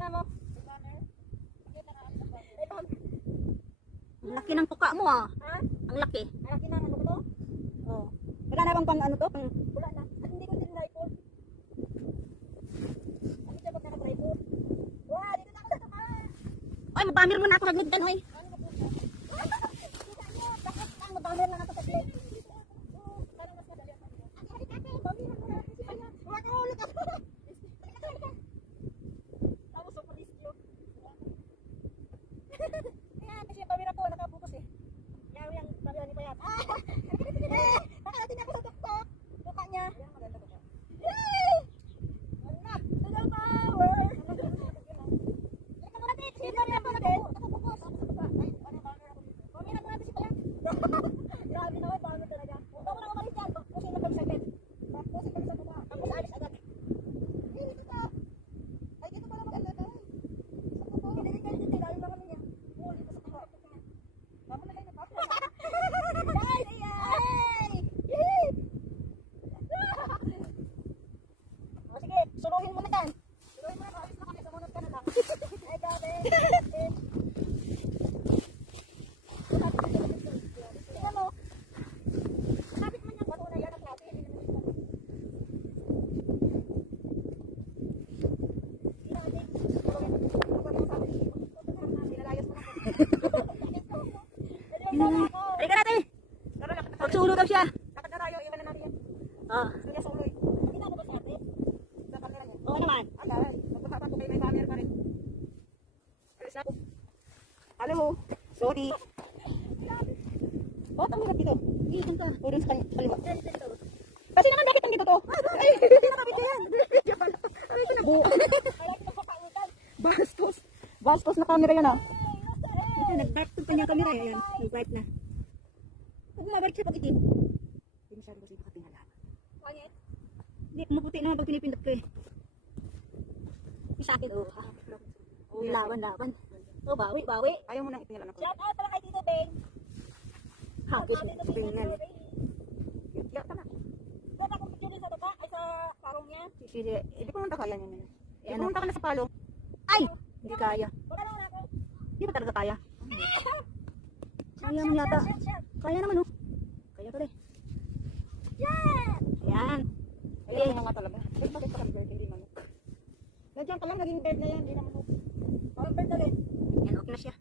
Tingnan mo. Ang laki ng tuka mo ah. Ha? Ang laki. Ang laki ng ano to? Oo. Wala na bang pang ano to? Wala na. At hindi ko din rifle. Ano siya pag naka-rifle? Wow, dito na ako sa tuka. Ay, mabamir mo na ako nagligdan, hoy. Mabamir na ako sa glit. Suruhin mo na yan. Suruhin mo na, ayos na kami. Sumunod ka na lang. Ay, grabe. Tingnan mo. Kapit man yan. Bago na yan ang klase. Halika natin. Magsulo daw siya. Kapag na tayo, iwan na natin yan. Suya suloy. Hindi na ba natin? Sa camera niya. Oo naman. Ay, magpapapa ko kayo may camera pa rin. Alis na ako. Hello. Sorry. Ba't ang hirap dito? Dito ka. O rin sa kaliwa. Kasi naman bakit ang dito to? Ay, hindi nakabit yan. Ay, ito na buo. Bastos. Bastos na camera yan ah. Ito, nag-bright pa niya camera. Ayan, nag-bright na. Huwag mabalik siya pag itim. Hindi masyado kasi makatingala. Bakit? Hindi, mabuti naman pag pinipindot ko eh. Yung sa akin, laban. Oh, bawi. Ayaw mo nang itingala ako. Shout out pala kay Tito Ben. Hapos mo, tingnan. Yeah, tama. Saan akong picture sa tuka? Ay, sa parong niya? Sige, hindi pumunta kaya niya. Pumunta ka na sa palo. Ay! Hindi kaya. Wala na ako. Hindi ba talaga kaya? Kaya mo yata. Kaya naman oh. Kaya pala eh. Yan. Ayun na nga talaga. Eh, bakit pa kang bird? Hindi man. Nandiyan ka lang, naging bird na yan. Hindi naman oh. Parang bird na rin. Yan, okay na siya.